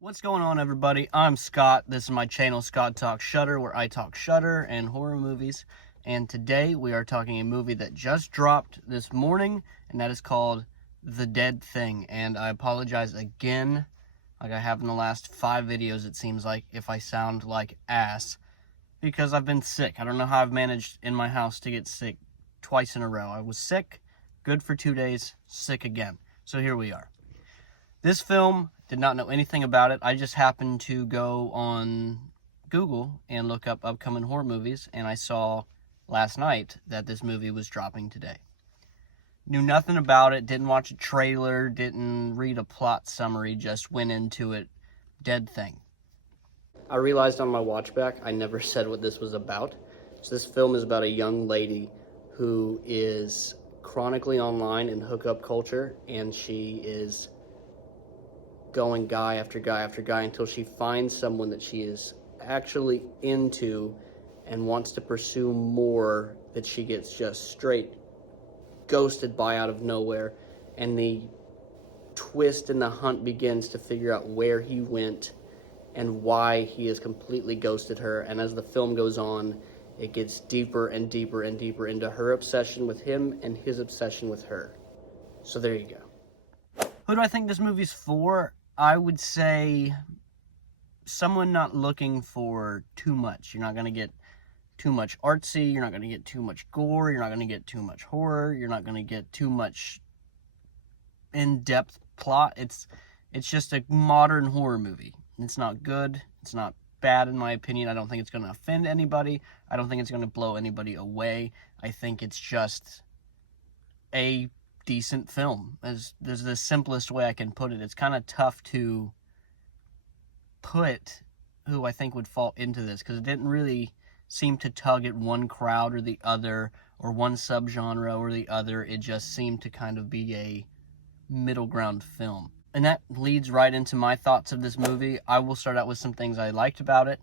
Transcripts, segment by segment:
What's going on, everybody? I'm Scott. This is my channel, Scott Talks Shudder, where I talk Shudder and horror movies. And today we are talking a movie that just dropped this morning, and that is called The Dead Thing. And I apologize again, like I have in the last 5 videos, it seems like, if I sound like ass, because I've been sick. I don't know how I've managed in my house to get sick twice in a row. I was sick, good for 2 days, sick again. So here we are. This film, did not know anything about it. I just happened to go on Google and look up upcoming horror movies, and I saw last night that this movie was dropping today. Knew nothing about it, didn't watch a trailer, didn't read a plot summary, just went into it. Dead Thing. I realized on my watch back I never said what this was about. So this film is about a young lady who is chronically online in hookup culture, and she is going guy after guy after guy until she finds someone that she is actually into and wants to pursue more, that she gets just straight ghosted by out of nowhere. And the twist in the hunt begins to figure out where he went and why he has completely ghosted her. And as the film goes on, it gets deeper and deeper and deeper into her obsession with him and his obsession with her. So there you go. Who do I think this movie's for? I would say someone not looking for too much. You're not going to get too much artsy. You're not going to get too much gore. You're not going to get too much horror. You're not going to get too much in-depth plot. It's just a modern horror movie. It's not good. It's not bad, in my opinion. I don't think it's going to offend anybody. I don't think it's going to blow anybody away. I think it's just a decent film. There's the simplest way I can put it. It's kind of tough to put who I think would fall into this, because it didn't really seem to tug at one crowd or the other, or one subgenre or the other. It just seemed to kind of be a middle ground film. And that leads right into my thoughts of this movie. I will start out with some things I liked about it.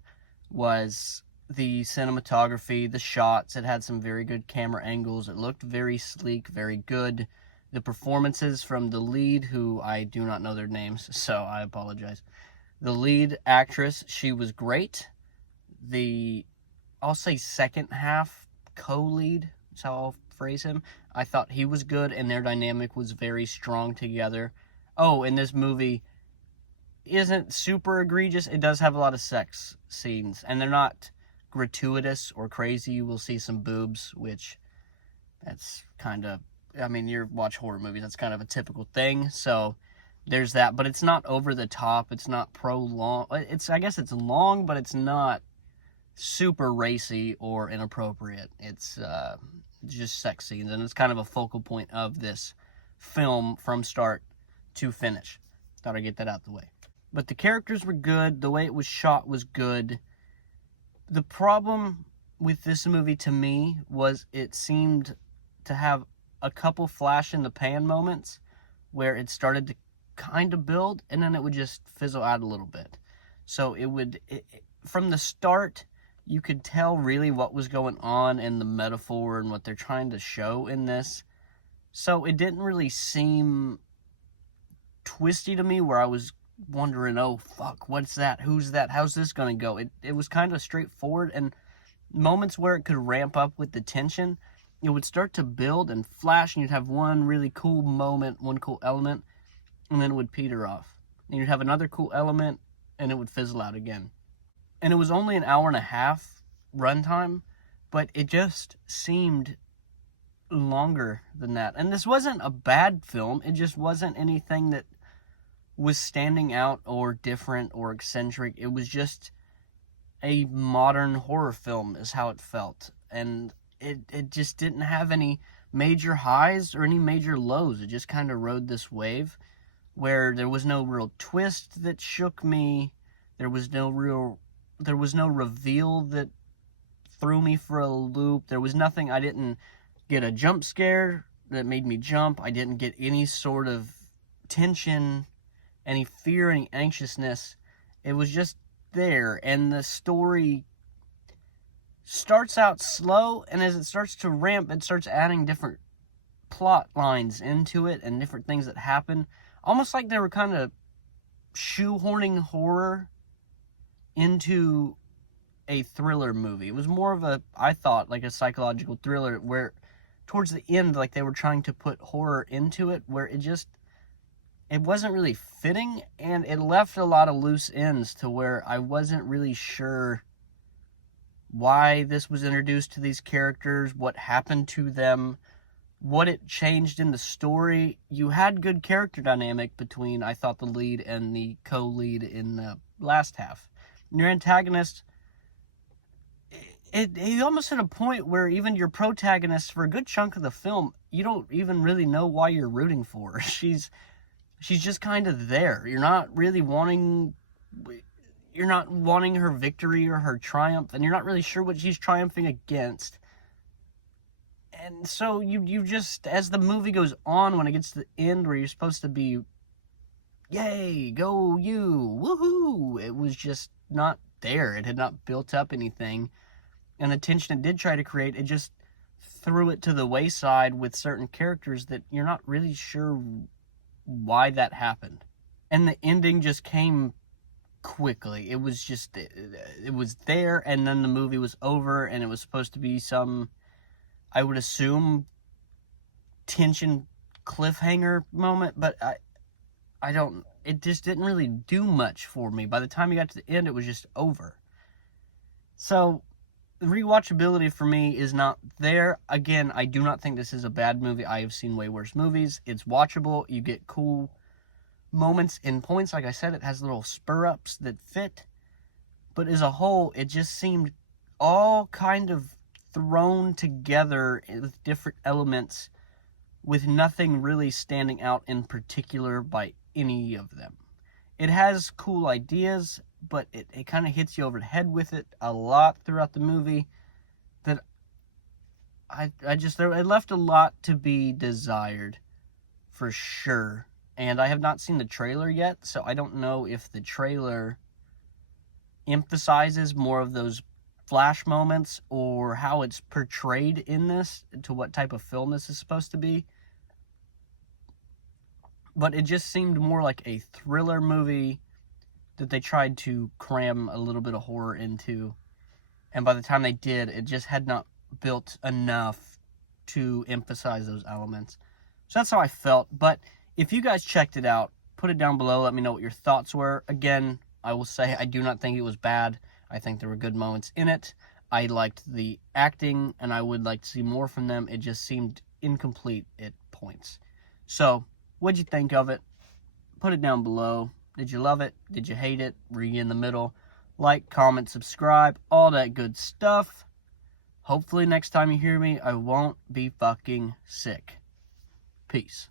Was the cinematography, the shots. It had some very good camera angles. It looked very sleek, very good. The performances from the lead, who I do not know their names, so I apologize. The lead actress, she was great. I'll say second half co-lead, that's how I'll phrase him. I thought he was good, and their dynamic was very strong together. Oh, and this movie isn't super egregious. It does have a lot of sex scenes, and they're not gratuitous or crazy. You will see some boobs, which that's kind of, I mean, you watch horror movies, that's kind of a typical thing, so there's that. But it's not over the top, it's not prolonged. I guess it's long, but it's not super racy or inappropriate. It's just sex scenes, and it's kind of a focal point of this film from start to finish. Thought I'd get that out the way. But the characters were good, the way it was shot was good. The problem with this movie to me was it seemed to have a couple flash in the pan moments where it started to kind of build, and then it would just fizzle out a little bit. So from the start, you could tell really what was going on in the metaphor and what they're trying to show in this. So it didn't really seem twisty to me, where I was wondering, oh fuck, what's that? Who's that? How's this gonna go? It was kind of straightforward, and moments where it could ramp up with the tension, it would start to build and flash, and you'd have one really cool moment, one cool element, and then it would peter off. And you'd have another cool element, and it would fizzle out again. And it was only an hour and a half runtime, but it just seemed longer than that. And this wasn't a bad film. It just wasn't anything that was standing out or different or eccentric. It was just a modern horror film is how it felt. And it just didn't have any major highs or any major lows. It just kind of rode this wave where there was no real twist that shook me. There was no reveal that threw me for a loop. There was nothing. I didn't get a jump scare that made me jump. I didn't get any sort of tension, any fear, any anxiousness. It was just there. And the story starts out slow, and as it starts to ramp, it starts adding different plot lines into it and different things that happen. Almost like they were kind of shoehorning horror into a thriller movie. It was more of a, I thought, like a psychological thriller where towards the end, like they were trying to put horror into it, where it wasn't really fitting, and it left a lot of loose ends to where I wasn't really sure why this was introduced to these characters, what happened to them, what it changed in the story. You had good character dynamic between, I thought, the lead and the co-lead in the last half. Your antagonist, it almost hit a point where even your protagonist, for a good chunk of the film, you don't even really know why you're rooting for her. She's just kind of there. You're not wanting her victory or her triumph, and you're not really sure what she's triumphing against. And so you just, as the movie goes on, when it gets to the end where you're supposed to be, yay, go you, woohoo, it was just not there. It had not built up anything. And the tension it did try to create, it just threw it to the wayside with certain characters that you're not really sure why that happened. And the ending just came quickly. It was just, it was there, and then the movie was over, and it was supposed to be some, I would assume, tension cliffhanger moment, but I don't, it just didn't really do much for me. By the time you got to the end, it was just over. So the rewatchability for me is not there. Again, I do not think this is a bad movie. I have seen way worse movies. It's watchable. You get cool moments and points. Like I said, it has little spur-ups that fit. But as a whole, it just seemed all kind of thrown together with different elements with nothing really standing out in particular by any of them. It has cool ideas, but it kind of hits you over the head with it a lot throughout the movie that it left a lot to be desired, for sure. And I have not seen the trailer yet, so I don't know if the trailer emphasizes more of those flash moments or how it's portrayed in this, to what type of film this is supposed to be. But it just seemed more like a thriller movie that they tried to cram a little bit of horror into. And by the time they did, it just had not built enough to emphasize those elements. So that's how I felt. But if you guys checked it out, put it down below. Let me know what your thoughts were. Again, I will say I do not think it was bad. I think there were good moments in it. I liked the acting, and I would like to see more from them. It just seemed incomplete at points. So, what'd you think of it? Put it down below. Did you love it? Did you hate it? Were you in the middle? Like, comment, subscribe, all that good stuff. Hopefully next time you hear me, I won't be fucking sick. Peace.